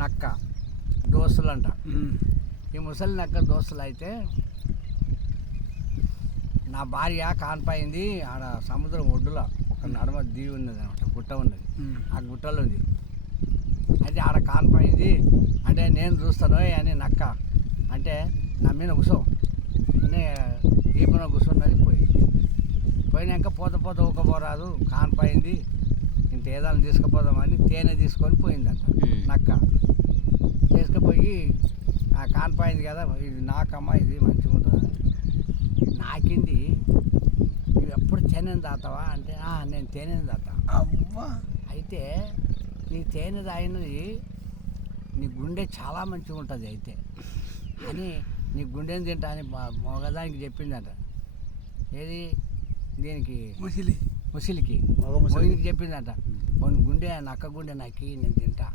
నక్క దోస్తులు అంట. ఈ ముసలి నక్క దోస్తులు అయితే నా భార్య కాన్పాయింది ఆడ సముద్రం ఒడ్డులో ఒక నడుమ దీవి ఉన్నది అనమాట గుట్ట ఉన్నది. ఆ గుట్టలో ఉంది అయితే ఆడ కాన్పాయింది అంటే నేను చూస్తాను అని నక్క అంటే నా మీద కూసో అని ఈపున కూర్చున్నది పోయి పోయినాక పోత పోత ఊకపోరాదు కాన్పాయింది ఇంత ఏదైనా తీసుకుపోదామని తేనె తీసుకొని పోయిందంట ఉమ్. నక్క తీసుకుపోయి ఆ కాన్పాయింది కదా ఇది నాకమ్మ ఇది మంచిగా ఉంటుందని నాకింది. నువ్వు ఎప్పుడు తేనె తాతావా? అంటే "ఆ, నేను తేనె తాతా. అవ్వా! అయితే నీ తేనె తాగినది నీ గుండె చాలా మంచిగా ఉంటుంది అయితే. అని నీ గుండెని తింటా అని మగదానికి చెప్పిందట. ఏది? దీనికి? ముసిలి. ముసిలికి. మగ ముసలి. మోయినికి చెప్పిందట. కొన్ని గుండె నక్క గుండె నక్కి నేను తింటా.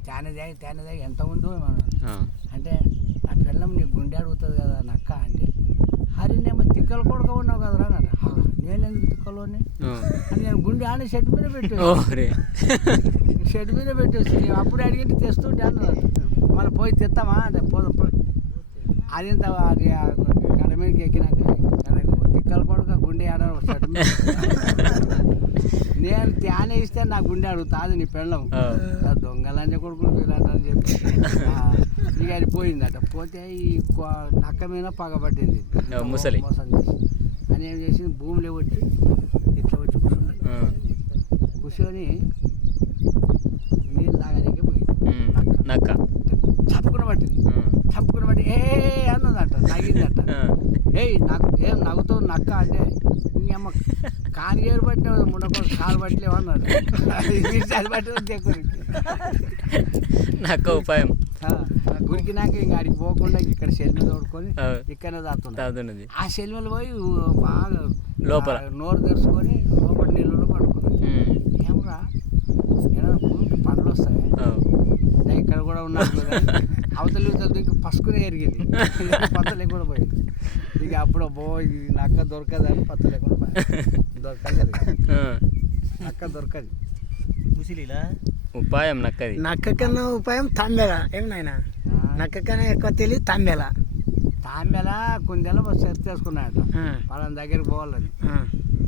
తేనె దాగి తేనె దాగి ఎంత ఉందో మనం. ఆ. అంటే నా పిల్లం నీ గుండె అడుగుతుంది కదా నక్క అంటే హరి నేను తిక్కలు కొడుక ఉన్నావు కదరా "హా, నేను ఎందుకు తిక్కలోని? ఆ. అని నేను గుండె ఆని షెడ్ మీద పెట్టు ఓరే షెడ్ మీద పెట్టేసి అప్పుడు అడిగితే తెస్తుంటే అన్నారు మళ్ళీ పోయి తెస్తామా అంటే పోదాం పో. అది ఇంత అది ఆ గడ మీదకి ఎక్కినాక "నాకు తిక్కలు కొడుక గుండె ఆడ మీద నేను ఇస్తే నా గుండె అడుగుతాది నీ పెళ్ళం. ఆ దొంగలంజ కొడుకులు వీళ్ళంటారని చెప్పి ఇక అది పోయిందట పోతే ఈ నక్క మీద పగబట్టింది ముసలి. మోసం చేసి అని ఏం చేసింది భూమిలో వచ్చి ఇట్లా వచ్చి. కూర్చొని నీళ్ళు తాగడానికి పోయింది. నక్క చప్పుకుని పట్టింది. చప్పుకుని పట్టి ఏ అన్నదంట నవ్విందట ఆ. ఏయ్ నాకు నక్క అంటే నీ అమ్మ కానిగేరు పట్టిన ముండకో కాలు పట్టలేవు అన్నాడు. అది నక్క ఉపాయం. గురికి నాకు ఇంకా అడిగి పోకుండా ఇక్కడ సెల్మి తోడుకొని. ఇక్కడనే తాగుతున్నది ఆ సెల్మిలు పోయి బాగా లోపల. నోరు తెరుచుకొని లోపల నీళ్ళలో పడుకున్నాయి ఉమ్. ఏమరా పండ్లు వస్తాయి? ఇక్కడ కూడా ఉన్నాను అవతలి ఇవతల దిక్కు పసుకునే ఎరిగింది. పత్త లేకుండా పోయింది. ఇక అప్పుడు బో ఇది నక్క దొరకదని పత్త లేకుండా పోయింది. దొరకలేదు ఆ. నక్క దొరకదు. ముసిలిలా? ఉపాయం నక్కది. నక్క కన్నా ఉపాయం తంబెల. ఏం నాయన? నక్క కన్నా ఎక్కువ తెలియదు తంబెల. తాంబెల కుందెల సెట్ చేసుకున్నాడట వాళ్ళని దగ్గరికి పోవాలని.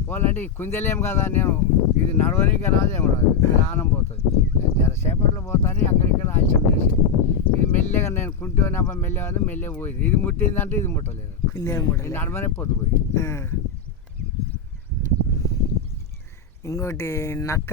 పోవాలంటే ఈ కుందెలేం కదా నేను ఇది నడవనీకి రాదేమో రాదు. ప్రాణం పోతుంది. నేను జరసేపట్లో పోతాను అక్కడిక్కడ ఆలస్యం చేసి. నేను కుంటోనప్ప మెల్లగా మెల్లగా పోయింది. ఇది ముట్టిందంటే ఇది ముట్టలేదు. ఇది పొద్దు పోయి. ఇంకోటి నక్క